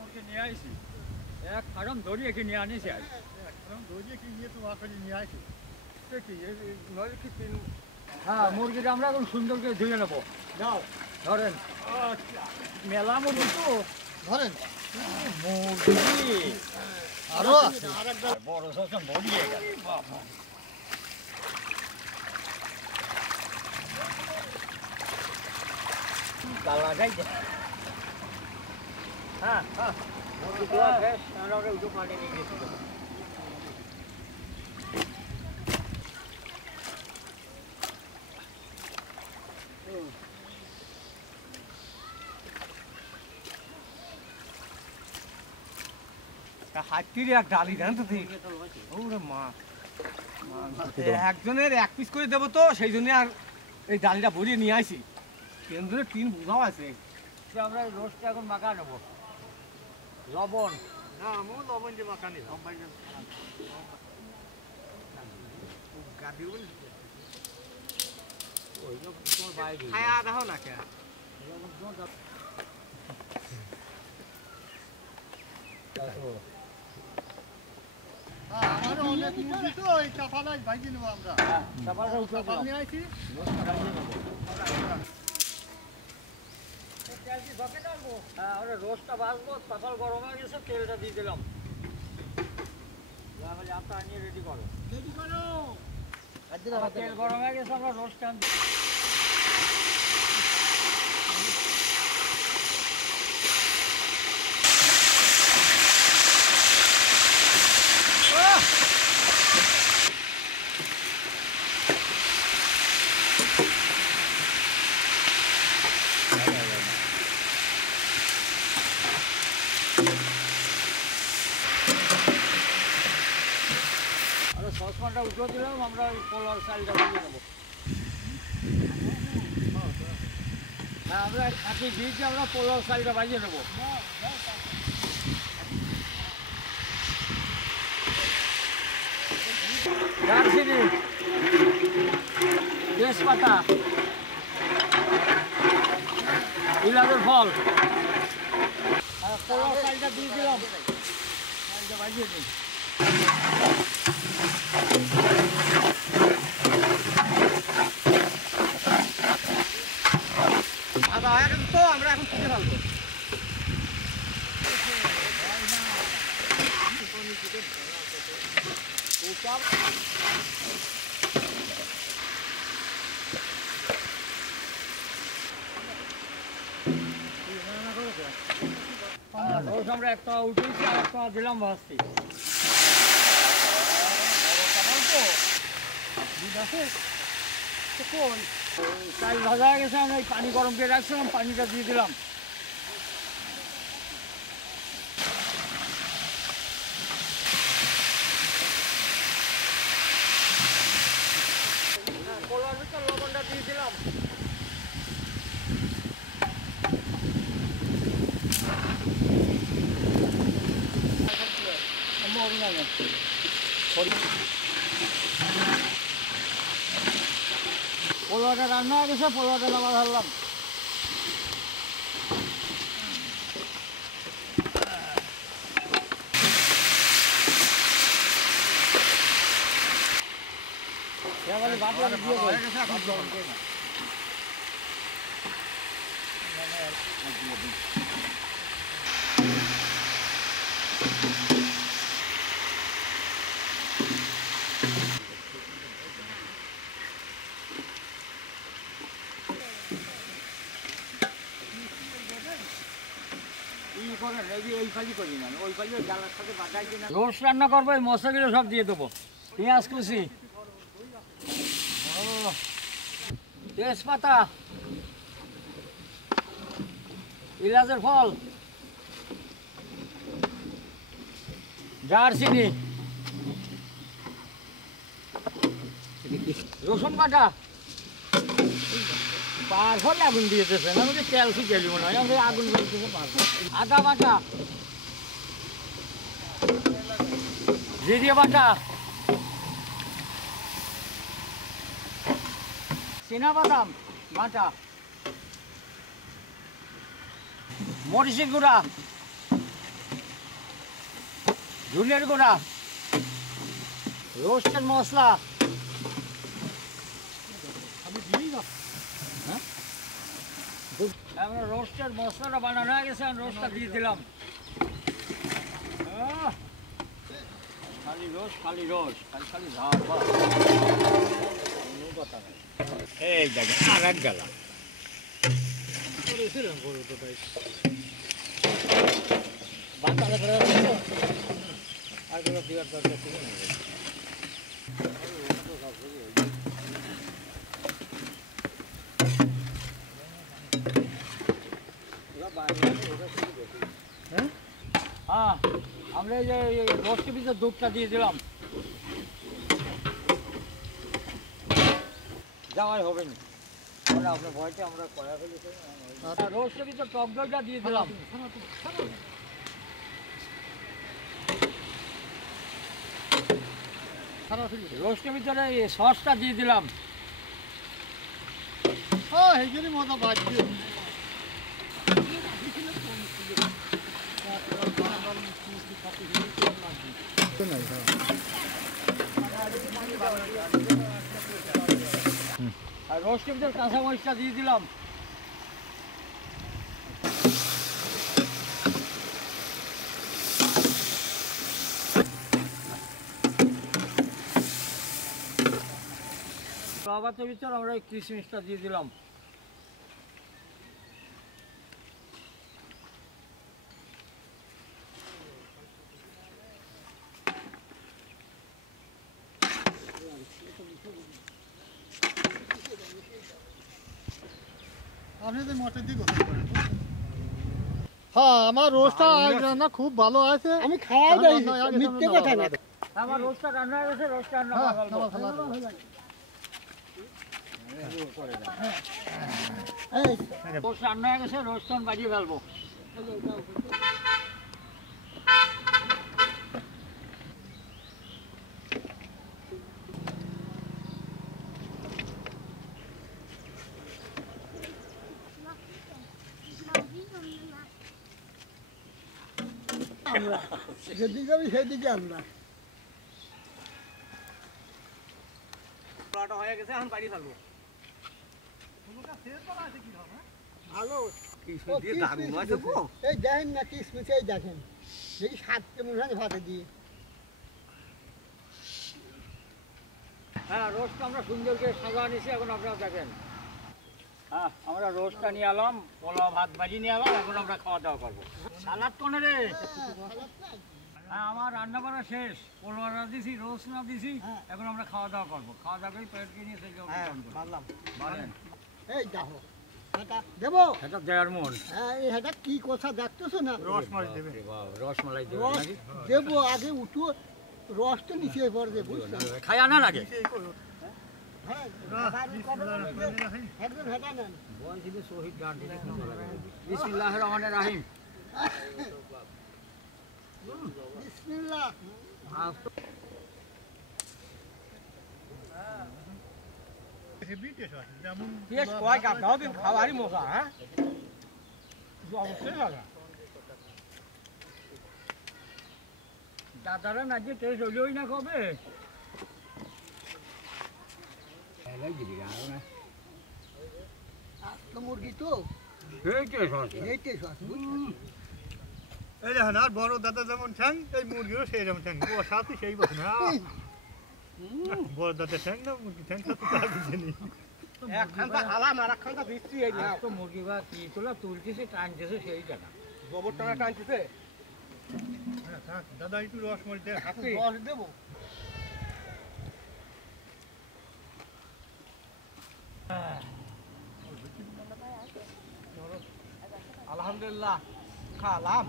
মুরগি নিয়ে আইছি, এক ফার্ম ধরিয়ে কি নিয়ে আনিছি আজ। ধরিয়ে কি নিয়ে তোমার কাছে নিয়ে আসি কি নয় কি তিন। হ্যাঁ, মুরগিটা আমরা এখন সুন্দর করে ধুয়ে নেবো। যাও ধরেন, মেলা মুরগি তো ধরেন মুরগি আরো বড় সব ভরিয়ে গেল। কালা যাই হ্যাঁ হ্যাঁ উঠো পানি নিয়ে গেছিল। হাতির এক ডালি দেন তো ওরে মা, একজনের এক পিস করে দেবো তো, সেই জন্য আর এই ডালিটা ভরিয়ে নিয়ে আসি। কেন্দ্রের টিন বোঝাও আছে। আমরা রোজটা এখন মাখা নেবো। লবণ না আমিও লবণ দিয়ে মাখানি খায়া দেখো না কে আমারও অনেক মুরগি তো ওই চাপালাই ভাইজি নেবো আমরা চাপাল নিয়ে আসি হ্যাঁ, আমরা রোজটা বাঁচবো। পাতাল গরম হয়ে গেছে, তেলটা দিয়ে দিলাম। আটা নিয়ে রেডি করো। তেল গরম হয়ে গেছে, আমরা রোজটা সসপ্যানটা উঠে দিলাম। আমরা ওই পোলার চালটা দিয়ে দেবো। হ্যাঁ, আমরা খাঁটি ঘিতে আমরা পোলার চালটা বাজিয়ে দেবো। দারচিনি, তেজপাতা, ইলাচের ফল, পোলার চালটা দিয়ে দিলাম। চালটা বাজিয়ে দিই। আদা হয়ে গেছে তো, আমরা এখন তুলে ফেলবো। আমরা একটা উঠেছি আর একটা দিলাম ভাজতে। চাল ভাজা হয়ে গেছে, আমি পানি গরম করে রাখছিলাম, পানিটা দিয়ে দিলাম। পোলার ভিতর লবণটা দিয়ে দিলাম। পোলাওটা রান্না হয়ে গেছে, পোলাওটা নামা ধরলাম। রোজ রান্না করবো, এই মশলাগুলো সব দিয়ে দেবো। পেঁয়াজ কুচি, তেজপাতা, ইলাচের ফল, দারচিনি, রসুন বাটা, পারফল আগুন দিয়ে দিয়েছেন, আমাদের তেল শিখে মনে হয়, আমাদের আগুন বলতেছে পারফল। আদা বাটা, জিরে বাটা, চীনাবাদাম বাটা, মরিচের গুঁড়া, ধনিয়ার গুঁড়া, রোস্টের মশলা, আমরা রোস্টের মশলাটা বানানো হয়ে গেছে, রোস্টটা দিয়ে দিলাম। খালি রোস্ট, খালি রোস্ট, খালি খালি ঝাল, কোনো কথা নেই। এই দেখেন আর এক গেলা আর কোনো দেওয়ার দরকার ছিল না। হ্যাঁ, আমরা এই যে রোস্টের ভিতরে দুধটা দিয়ে দিলাম। যাওয়াই হবে না, আপনার ভয়তে আমরা কয়া ফেলেছি। রোস্টের ভিতরে টক দইটা দিয়ে দিলাম। রোস্টের ভিতরে সসটা দিয়ে দিলাম। এইখানে মজা বাজবে। আর রোস্টের ভিতরে কাঁচা মরিচটা দিয়ে দিলাম। কাবাতের ভিতর আমরা এই কিশমিশটা দিয়ে দিলাম। আপনাদের মটের দিকে হ্যাঁ, আমার রোস্টটা রান্না খুব ভালো আছে। আমি খাওয়াই যাই, মিথ্যে কথা না। আমার রোস্টটা রান্না হয়ে গেছে, রোস্টটা রান্না রোস্ট রান্না হয়ে গেছে, রোস্ট বাজিয়ে ফেলবো। যেদিকে আমি সেদিকে আমরা হয়ে গেছে, এখন বাড়ি ফেলবো। ভালো দারুণ হয়েছে গো। এই দেখেন না কিসমিস, এই দেখেন দেখি 7 কেমন হয় ভাতে দিয়ে। হ্যাঁ, রোস্টটা আমরা সুন্দর করে সাজা নিয়েছি, এখন আপনারা দেখেন। হ্যাঁ, আমরা রোস্টটা নিয়ে এলাম, পোলাও ভাত ভাজি নিয়ে এলাম, এখন আমরা খাওয়া দাওয়া করবো। সালাদ কোনে রে? হ্যাঁ, আমার রান্না করা শেষ, পোলাও না দিছি, রোস্ট না দিছি, এখন আমরা খাওয়া দাওয়া করবো। খাওয়া দাওয়া করে প্লেটকে নিয়ে সেই বলেন। এই দেখো এটা দেবো, এটা দেড় মন এটা কি কথা দেখতেছো না? রসমালাই দেবে, রসমালাই দেবে রস নাকি? দেবো, আগে উঠো, রসটা নিচে পড়ে দেবো। খাই আনা লাগে। হ্যাঁ, একদম হেঁটা নেন। বিসমিল্লাহির রহমানির রহিম। বিসমিল্লাহ। টেস্ট কয় কাপ দাও দিন, খাওয়ারই মজা। হ্যাঁ, অবশ্যই মজা। দাদারা না যে টেস্ট হইলেই না কবে। মুরগি তো এইটাই সস। এই দেখেন, আর বড় দাদা যেমন ঠ্যাং, এই মুরগিও সেই যেমন ঠ্যাং, ও সাথে সেই বসে না। বড় দাদা ঠ্যাং না, মুরগি ঠ্যাং সাথে তার বুঝে নেই। একখানটা হালাম আর একখানটা দিচ্ছি। এই আজ তো মুরগি বা কি তোলা তুলতেছে, টানতেছে সেই টাকা। গোবর টানা টানতেছে। হ্যাঁ, থাক, দাদা একটু রসমলাই দেয়। রস দেবো। আলহামদুলিল্লাহ খালাম।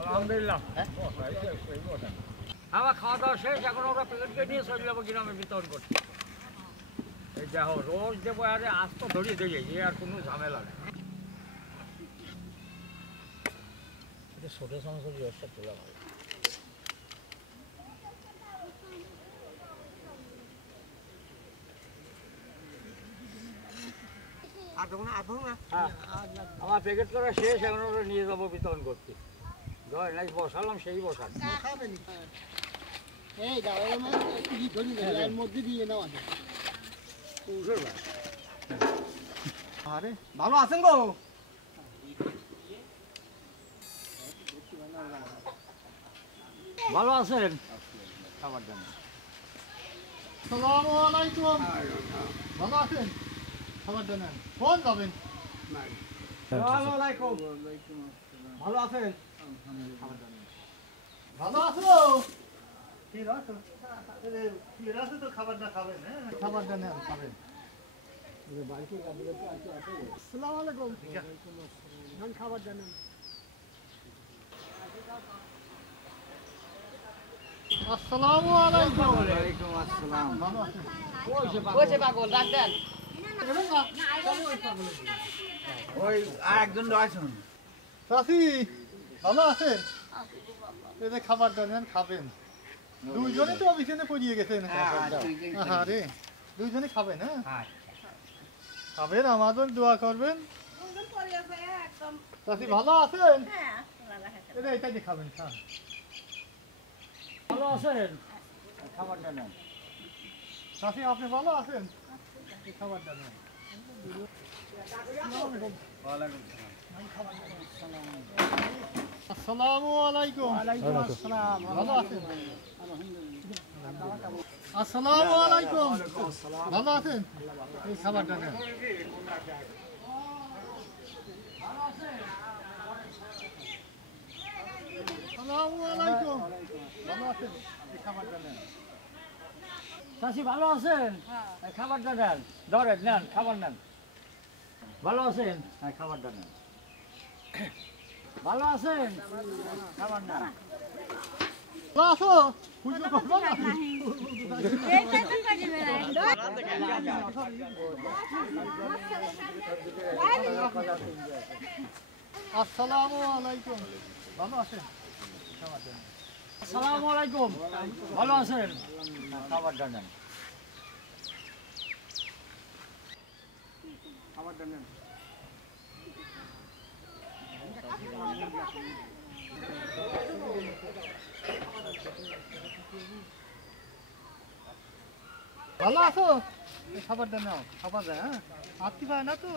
আলহামদুলিল্লাহ। আমার খাওয়া দাওয়া শেষ, এখন আমরা প্লেটকে নিয়ে চলে যাবো গ্রামে বিতরণ করতে। এই দেখো রোজ দেবো, আরে আজ তো ধরিয়ে দিয়ে যাই, আর কোনো ঝামেলা নেই। ছোট সমস্যার রসটা তোলা ভালো। আর যখন আসবো না, হ্যাঁ, আমার প্যাকেট করা শেষ, এখন আমরা নিয়ে যাবো বিতরণ করতে। জয় নাই বসালাম সেই বসান খাবেন এই দাও আমার কি ধরি এর মধ্যে দিয়ে নাও আগে আরে ভালো আছেন গো? ভালো আছেন খাবার জন্য আসসালামু আলাইকুম ভালো আছেন খাবার দেন কোন যাবেন আসসালামু আলাইকুম। ভালো আছেন? ভালো আছো ঠিক আছে ঠিক আছে তো খাবারটা খাবেন হ্যাঁ খাবার দেন খাবেন আসসালামু আলাইকুম ধান খাবার দেন আসসালামু আলাইকুম ওয়ালাইকুম আসসালাম ভালো আছেন ওই আর একজন রয়েছেন চাচি ভালো আছেন এই যে খাবার দেন খাবেন দুইজনে তো বিছানে পড়িয়ে গেছেন আরে দুইজনে খাবেন হ্যাঁ খাবেন আমাদের দোয়া করবেন চাচি ভালো আছেন এটা এটা দিয়ে খাবেন খান ভালো আছেন খাবার জন্য চাচি আপনি ভালো আছেন এই খাবার দেন আসসালামু আলাইকুম ভালো আছেন আসসালামু আলাইকুম ভালো আছেন এই খাবারটা নেন আসসালামু আলাইকুম ভালো আছেন এই খাবারটা নেন চাষি ভালো আছেন খাবারটা নেন ধরেন নেন খাবার নেন ভালো আছেন হ্যাঁ খাবারটা নেন ভালো আছেন খাবার নেন ভালো আছো পুজো করবো না আসসালামু আলাইকুম ভালো আছেন খাবার দেন আসসালামু আলাইকুম ভালো আছেন খাবারটা নেন খাবারটা নেন ভালো আছো এই খাবারটা নাও খাবার দেয় হ্যাঁ আপনি পায় না তো